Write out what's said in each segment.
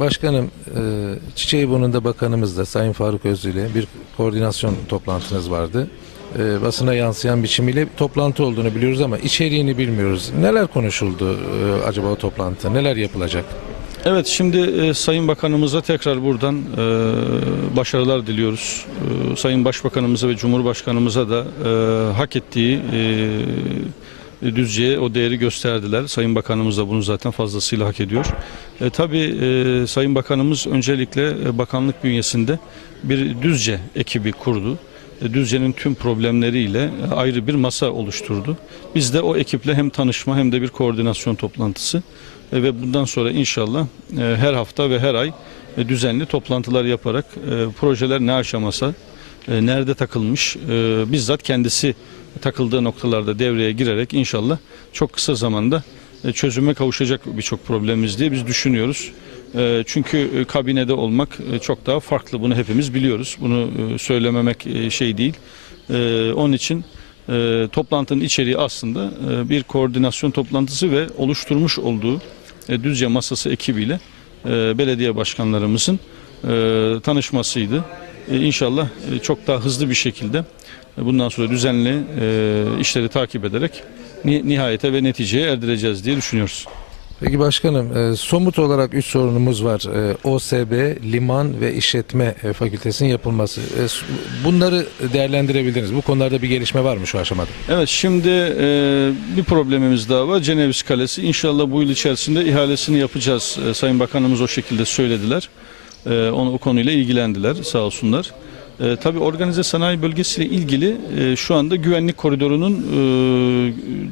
Başkanım, e, Çiçeğiburnu'nda bakanımız da Sayın Faruk Özlü ile bir koordinasyon toplantınız vardı. E, basına yansıyan biçimiyle toplantı olduğunu biliyoruz ama içeriğini bilmiyoruz. Neler konuşuldu e, acaba o toplantıda? Neler yapılacak? Evet şimdi Sayın Bakanımıza tekrar buradan başarılar diliyoruz. Sayın Başbakanımıza ve Cumhurbaşkanımıza da e, hak ettiği Düzce'ye o değeri gösterdiler. Sayın Bakanımız da bunu zaten fazlasıyla hak ediyor. E, tabii e, Sayın Bakanımız öncelikle e, bakanlık bünyesinde bir Düzce ekibi kurdu. E, Düzce'nin tüm problemleriyle e, ayrı bir masa oluşturdu. Biz de o ekiple hem tanışma hem de bir koordinasyon toplantısı e, ve bundan sonra inşallah e, her hafta ve her ay e, düzenli toplantılar yaparak e, projeler ne aşamasa, e, nerede takılmış, e, bizzat kendisi takıldığı noktalarda devreye girerek inşallah çok kısa zamanda e, çözüme kavuşacak birçok problemimiz diye biz düşünüyoruz. E, Çünkü e, kabinede olmak çok daha farklı. Bunu hepimiz biliyoruz. Bunu söylememek şey değil. Onun için toplantının içeriği aslında bir koordinasyon toplantısı ve oluşturmuş olduğu Düzce Masası ekibiyle belediye başkanlarımızın tanışmasıydı. E, İnşallah e, çok daha hızlı bir şekilde e, bundan sonra düzenli işleri takip ederek ni- nihayete ve neticeye erdireceğiz diye düşünüyoruz. Peki başkanım, e, somut olarak üç sorunumuz var. E, OSB, liman ve işletme e, fakültesinin yapılması. E, bunları değerlendirebildiniz. Bu konularda bir gelişme var mı şu aşamada? Evet şimdi e, bir problemimiz daha var. Ceneviz Kalesi. İnşallah bu yıl içerisinde ihalesini yapacağız. E, Sayın Bakanımız o şekilde söylediler. E, onu, o konuyla ilgilendiler sağ olsunlar. E, tabii organize sanayi bölgesiyle ilgili e, şu anda güvenlik koridorunun e,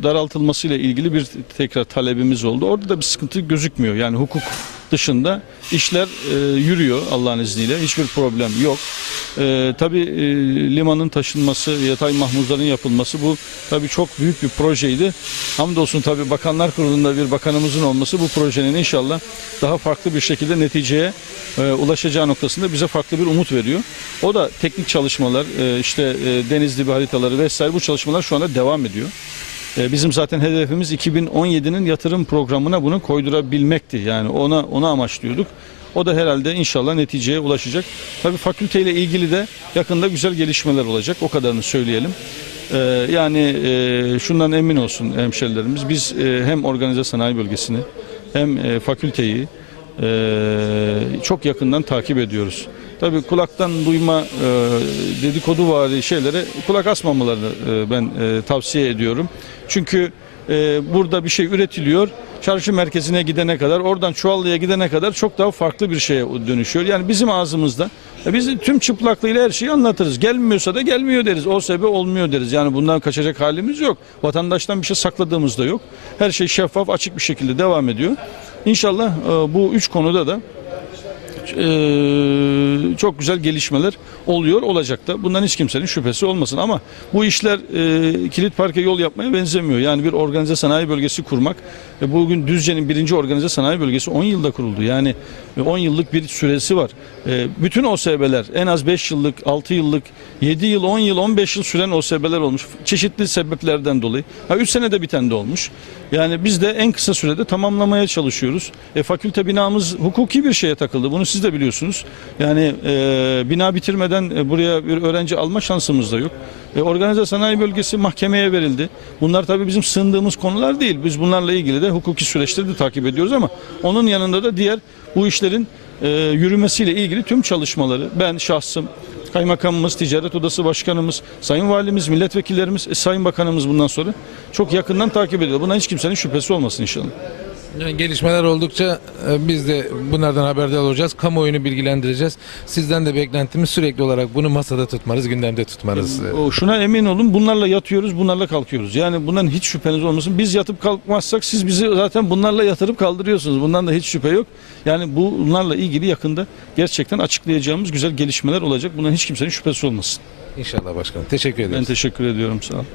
daraltılmasıyla ilgili bir tekrar talebimiz oldu. Orada da bir sıkıntı gözükmüyor. Yani hukuk dışında işler e, yürüyor Allah'ın izniyle. Hiçbir problem yok. E, tabii e, limanın taşınması, yatay mahmuzların yapılması bu tabii çok büyük bir projeydi. Hamdolsun tabii Bakanlar Kurulu'nda bir bakanımızın olması bu projenin inşallah daha farklı bir şekilde neticeye e, ulaşacağı noktasında bize farklı bir umut veriyor. O da teknik çalışmalar, e, işte e, deniz dibi haritaları vesaire bu çalışmalar şu anda devam ediyor. E, Bizim zaten hedefimiz 2017'nin yatırım programına bunu koydurabilmekti. Yani ona ona amaçlıyorduk. O da herhalde inşallah neticeye ulaşacak. Tabii fakülteyle ilgili de yakında güzel gelişmeler olacak. O kadarını söyleyelim. E, Yani e, şundan emin olsun hemşerilerimiz. Biz e, hem organize sanayi bölgesini hem e, fakülteyi çok yakından takip ediyoruz. Tabii kulaktan duyma e, dedikodu vari şeylere kulak asmamalarını e, ben e, tavsiye ediyorum. Çünkü e, burada bir şey üretiliyor. Çarşı merkezine gidene kadar, oradan Çuvallı'ya gidene kadar çok daha farklı bir şeye dönüşüyor. Yani bizim ağzımızda e, biz tüm çıplaklığıyla her şeyi anlatırız. Gelmiyorsa da gelmiyor deriz. O sebebi olmuyor deriz. Yani bundan kaçacak halimiz yok. Vatandaştan bir şey sakladığımız da yok. Her şey şeffaf, açık bir şekilde devam ediyor. İnşallah e, bu üç konuda da e, çok güzel gelişmeler oluyor olacak da. Bundan hiç kimsenin şüphesi olmasın. Ama bu işler e, kilit parke yol yapmaya benzemiyor. Yani bir organize sanayi bölgesi kurmak ve bugün Düzce'nin birinci organize sanayi bölgesi 10 yılda kuruldu. Yani e, 10 yıllık bir süresi var. E, bütün OSB'ler en az 5 yıllık 6 yıllık 7 yıl 10 yıl 15 yıl süren OSB'ler olmuş. Çeşitli sebeplerden dolayı. Ha 3 senede biten de olmuş. Yani biz de en kısa sürede tamamlamaya çalışıyoruz. E, fakülte binamız hukuki bir şeye takıldı. Bunu siz de biliyorsunuz. Yani e, bina bitirmeden e, buraya bir öğrenci alma şansımız da yok. E, organize sanayi bölgesi mahkemeye verildi. Bunlar tabii bizim sığındığımız konular değil. Biz bunlarla ilgili de hukuki süreçleri de takip ediyoruz ama onun yanında da diğer bu işlerin e, yürümesiyle ilgili tüm çalışmaları ben şahsım Kaymakamımız, Ticaret Odası Başkanımız, Sayın Valimiz, Milletvekillerimiz, e, Sayın Bakanımız bundan sonra çok yakından takip ediyor. Buna hiç kimsenin şüphesi olmasın inşallah. Yani gelişmeler oldukça e, biz de bunlardan haberdar olacağız. Kamuoyunu bilgilendireceğiz. Sizden de beklentimiz sürekli olarak bunu masada tutmanız, gündemde tutmanız. E, O, şuna emin olun bunlarla yatıyoruz bunlarla kalkıyoruz. Yani bundan hiç şüpheniz olmasın. Biz yatıp kalkmazsak siz bizi zaten bunlarla yatırıp kaldırıyorsunuz. Bundan da hiç şüphe yok. Yani bunlarla ilgili yakında gerçekten açıklayacağımız güzel gelişmeler olacak. Bundan hiç kimsenin şüphesi olmasın. İnşallah başkanım. Teşekkür ederiz. Ben teşekkür ediyorum sağ olun.